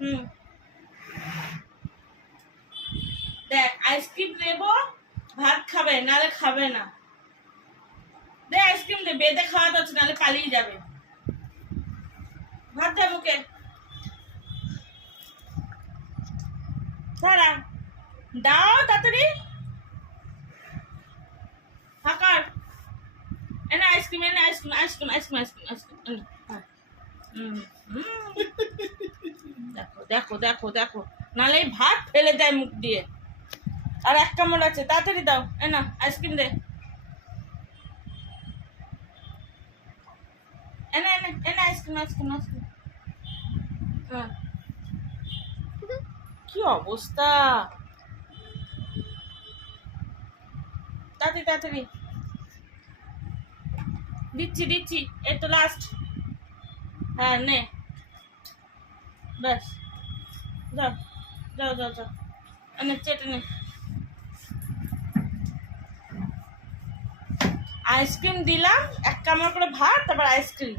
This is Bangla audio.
হুম, দেখ আইসক্রিম নেবো, ভাত খাবে নালে খাবে না। দে আইসক্রিম দে, বেঁধে খাওয়াতে হচ্ছে নালে পালিয়ে যাবে। ভাত দে মুখে, দাঁড়া, দাও তাড়াতাড়ি, হাকার। এনে আইসক্রিম, এনে ice cream, ice cream ice cream ice cream ice cream. দেখো দেখো দেখো দেখো, নালে এই ভাত ফেলে দেয় মুখ দিয়ে। আর এক কামড় আছে, তাড়াতাড়ি দাও, এনা আইসক্রিম দে, এনে এনে এনে আইসক্রিম আইসক্রিম আইসক্রিম। হ্যাঁ, কি অবস্থা, তাড়াতাড়ি তাড়াতাড়ি দিচ্ছি দিচ্ছি, এই তো লাস্ট। হ্যাঁ নে, ব্যাস, যাও যাও যাও যাও, এনে চেটে নে। আইসক্রিম দিলাম, এক কামড় করে ভাত, তারপর আইসক্রিম।